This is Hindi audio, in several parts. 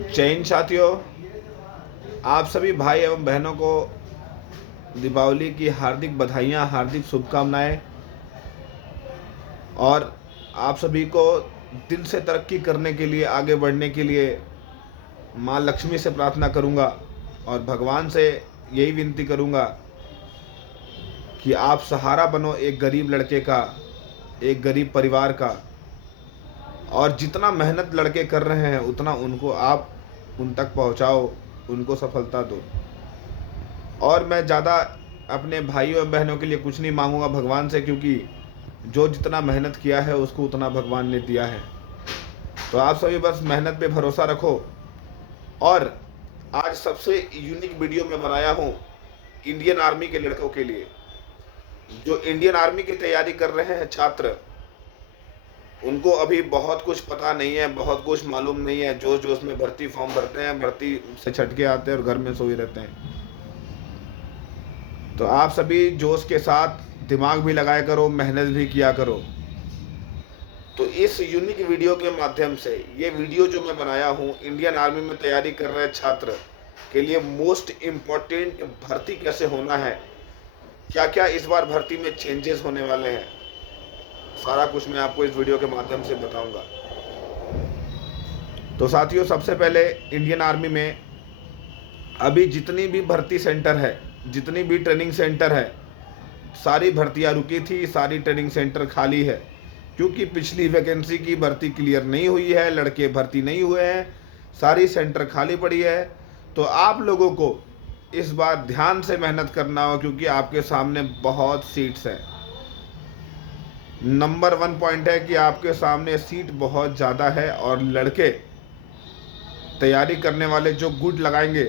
जय हिंद साथियों, आप सभी भाई एवं बहनों को दीपावली की हार्दिक बधाइयाँ, हार्दिक शुभकामनाएं। और आप सभी को दिल से तरक्की करने के लिए, आगे बढ़ने के लिए माँ लक्ष्मी से प्रार्थना करूंगा और भगवान से यही विनती करूंगा कि आप सहारा बनो एक गरीब लड़के का, एक गरीब परिवार का। और जितना मेहनत लड़के कर रहे हैं उतना उनको आप उन तक पहुंचाओ, उनको सफलता दो। और मैं ज़्यादा अपने भाइयों एवं बहनों के लिए कुछ नहीं मांगूंगा भगवान से, क्योंकि जो जितना मेहनत किया है उसको उतना भगवान ने दिया है। तो आप सभी बस मेहनत पे भरोसा रखो। और आज सबसे यूनिक वीडियो मैं बनाया हूँ इंडियन आर्मी के लड़कों के लिए, जो इंडियन आर्मी की तैयारी कर रहे हैं छात्र। उनको अभी बहुत कुछ पता नहीं है, बहुत कुछ मालूम नहीं है, जोश जोश में भर्ती फॉर्म भरते हैं, भर्ती से छटके आते हैं और घर में सोए रहते हैं। तो आप सभी जोश के साथ दिमाग भी लगाया करो, मेहनत भी किया करो। तो इस यूनिक वीडियो के माध्यम से, ये वीडियो जो मैं बनाया हूँ इंडियन आर्मी में तैयारी कर रहे छात्र के लिए, मोस्ट इम्पॉर्टेंट भर्ती कैसे होना है, क्या क्या इस बार भर्ती में चेंजेस होने वाले हैं, सारा कुछ मैं आपको इस वीडियो के माध्यम से बताऊंगा। तो साथियों, सबसे पहले इंडियन आर्मी में अभी जितनी भी भर्ती सेंटर है, जितनी भी ट्रेनिंग सेंटर है, सारी भर्तियां रुकी थी, सारी ट्रेनिंग सेंटर खाली है, क्योंकि पिछली वैकेंसी की भर्ती क्लियर नहीं हुई है, लड़के भर्ती नहीं हुए हैं, सारी सेंटर खाली पड़ी है। तो आप लोगों को इस बार ध्यान से मेहनत करना हो, क्योंकि आपके सामने बहुत सीट्स हैं। नंबर 1 पॉइंट है कि आपके सामने सीट बहुत ज़्यादा है और लड़के तैयारी करने वाले जो गुड लगाएंगे,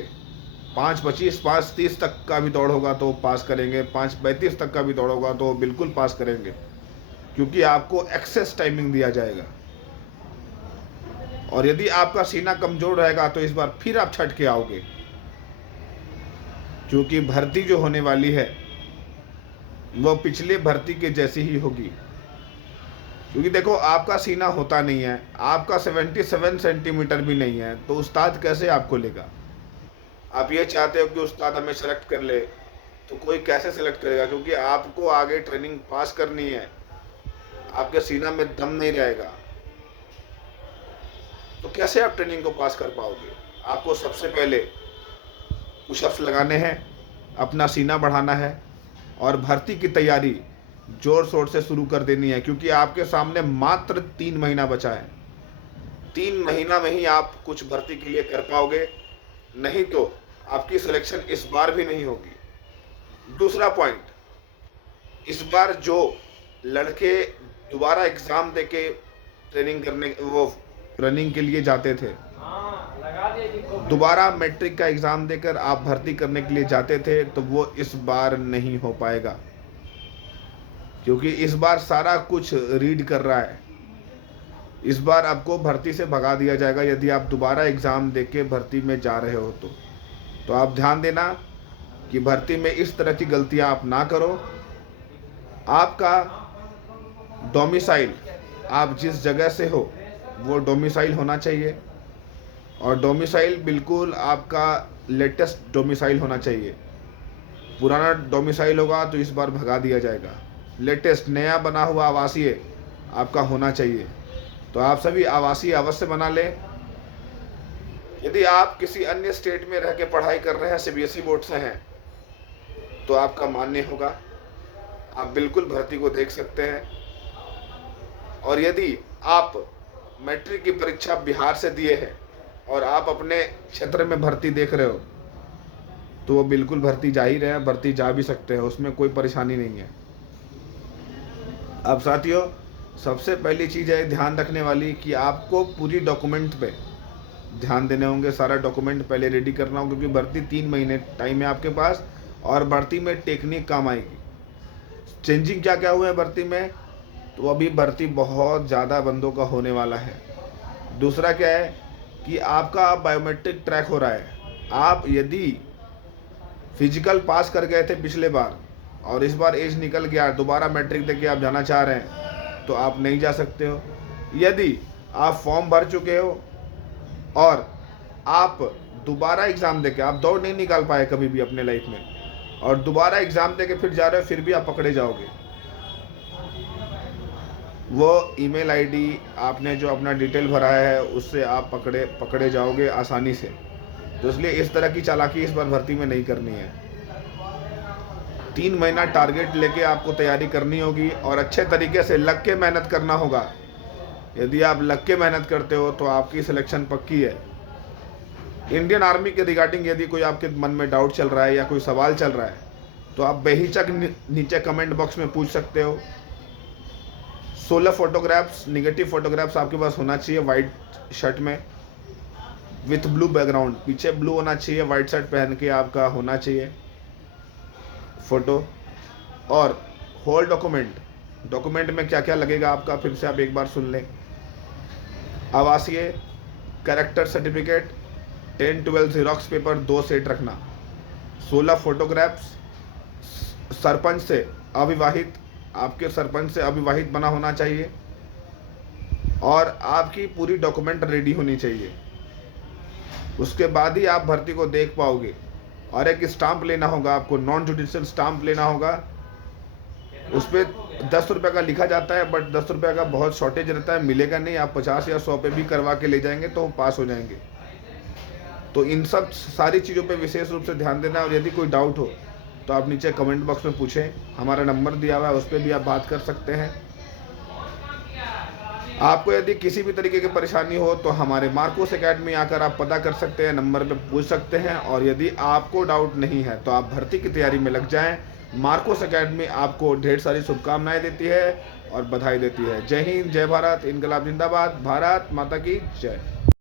5:25, 5:30 तक का भी दौड़ होगा तो पास करेंगे, 5:35 तक का भी दौड़ होगा तो बिल्कुल पास करेंगे, क्योंकि आपको एक्सेस टाइमिंग दिया जाएगा। और यदि आपका सीना कमज़ोर रहेगा तो इस बार फिर आप छट के आओगे, क्योंकि भर्ती जो होने वाली है वो पिछले भर्ती के जैसी ही होगी। क्योंकि देखो, आपका सीना होता नहीं है, आपका 77 सेंटीमीटर भी नहीं है, तो उस्ताद कैसे आपको लेगा। आप ये चाहते हो कि उस्ताद हमें सेलेक्ट कर ले, तो कोई कैसे सेलेक्ट करेगा, क्योंकि आपको आगे ट्रेनिंग पास करनी है, आपके सीना में दम नहीं रहेगा, तो कैसे आप ट्रेनिंग को पास कर पाओगे। आपको सबसे पहले पुशअप्स लगाने हैं, अपना सीना बढ़ाना है और भर्ती की तैयारी जोर शोर से शुरू कर देनी है, क्योंकि आपके सामने मात्र 3 महीना बचा है। 3 महीना में ही आप कुछ भर्ती के लिए कर पाओगे, नहीं तो आपकी सिलेक्शन इस बार भी नहीं होगी। दूसरा पॉइंट, इस बार जो लड़के दोबारा एग्ज़ाम देके ट्रेनिंग करने, वो रनिंग के लिए जाते थे, दोबारा मैट्रिक का एग्ज़ाम देकर आप भर्ती करने के लिए जाते थे, तो वो इस बार नहीं हो पाएगा, क्योंकि इस बार सारा कुछ रीड कर रहा है। इस बार आपको भर्ती से भगा दिया जाएगा यदि आप दोबारा एग्ज़ाम देके भर्ती में जा रहे हो तो आप ध्यान देना कि भर्ती में इस तरह की गलतियां आप ना करो। आपका डोमिसाइल, आप जिस जगह से हो वो डोमिसाइल होना चाहिए, और डोमिसाइल बिल्कुल आपका लेटेस्ट डोमिसाइल होना चाहिए। पुराना डोमिसाइल होगा तो इस बार भगा दिया जाएगा। लेटेस्ट नया बना हुआ आवासीय आपका होना चाहिए, तो आप सभी आवासीय अवश्य बना लें। यदि आप किसी अन्य स्टेट में रह के पढ़ाई कर रहे हैं, सीबीएसई बोर्ड से हैं, तो आपका मान्य होगा, आप बिल्कुल भर्ती को देख सकते हैं। और यदि आप मैट्रिक की परीक्षा बिहार से दिए हैं और आप अपने क्षेत्र में भर्ती देख रहे हो, तो वो बिल्कुल भर्ती जा ही रहे हैं, भर्ती जा भी सकते हैं, उसमें कोई परेशानी नहीं है। अब साथियों, सबसे पहली चीज़ है ध्यान रखने वाली कि आपको पूरी डॉक्यूमेंट पे ध्यान देने होंगे। सारा डॉक्यूमेंट पहले रेडी करना होगा, क्योंकि भर्ती 3 महीने टाइम है आपके पास, और भर्ती में टेक्निक काम आएगी। चेंजिंग क्या क्या हुए हैं भर्ती में, तो अभी भर्ती बहुत ज़्यादा बंदों का होने वाला है। दूसरा क्या है कि आपका बायोमेट्रिक ट्रैक हो रहा है। आप यदि फिजिकल पास कर गए थे पिछले बार और इस बार एज निकल गया, दोबारा मैट्रिक देके आप जाना चाह रहे हैं, तो आप नहीं जा सकते हो। यदि आप फॉर्म भर चुके हो और आप दोबारा एग्ज़ाम देके, आप दौड़ नहीं निकाल पाए कभी भी अपने लाइफ में, और दोबारा एग्ज़ाम देके फिर जा रहे हो, फिर भी आप पकड़े जाओगे। वो ईमेल आईडी आपने जो अपना डिटेल भरा है उससे आप पकड़े जाओगे आसानी से। तो इसलिए इस तरह की चालाकी इस बार भर्ती में नहीं करनी है। 3 महीना टारगेट लेके आपको तैयारी करनी होगी और अच्छे तरीके से लग के मेहनत करना होगा। यदि आप लग के मेहनत करते हो तो आपकी सिलेक्शन पक्की है। इंडियन आर्मी के रिगार्डिंग यदि कोई आपके मन में डाउट चल रहा है या कोई सवाल चल रहा है तो आप बेहिचक नीचे कमेंट बॉक्स में पूछ सकते हो। 16 फोटोग्राफ्स, निगेटिव फोटोग्राफ्स आपके पास होना चाहिए वाइट शर्ट में विथ ब्लू बैकग्राउंड, पीछे ब्लू होना चाहिए, वाइट शर्ट पहन के आपका होना चाहिए फ़ोटो। और होल डॉक्यूमेंट में क्या क्या लगेगा आपका, फिर से आप एक बार सुन लें। आवासीय, character certificate, 10-12 xerox paper 2 set रखना, 16 फोटोग्राफ्स, सरपंच से अविवाहित, आपके सरपंच से अविवाहित बना होना चाहिए, और आपकी पूरी डॉक्यूमेंट रेडी होनी चाहिए। उसके बाद ही आप भर्ती को देख पाओगे। और एक स्टाम्प लेना होगा आपको, नॉन जुडिशियल स्टाम्प लेना होगा। उस पर 10 रुपये का लिखा जाता है, बट 10 रुपये का बहुत शॉर्टेज रहता है, मिलेगा नहीं। आप 50 या 100 पे भी करवा के ले जाएंगे तो पास हो जाएंगे। तो इन सब सारी चीज़ों पे विशेष रूप से ध्यान देना। और यदि कोई डाउट हो तो आप नीचे कमेंट बॉक्स में पूछें, हमारा नंबर दिया हुआ है, उस पर भी आप बात कर सकते हैं। आपको यदि किसी भी तरीके की परेशानी हो तो हमारे मार्कोस एकेडमी आकर आप पता कर सकते हैं, नंबर पे पूछ सकते हैं। और यदि आपको डाउट नहीं है तो आप भर्ती की तैयारी में लग जाएं। मार्कोस एकेडमी आपको ढेर सारी शुभकामनाएं देती है और बधाई देती है। जय हिंद, जय भारत, इनकलाब जिंदाबाद, भारत माता की जय।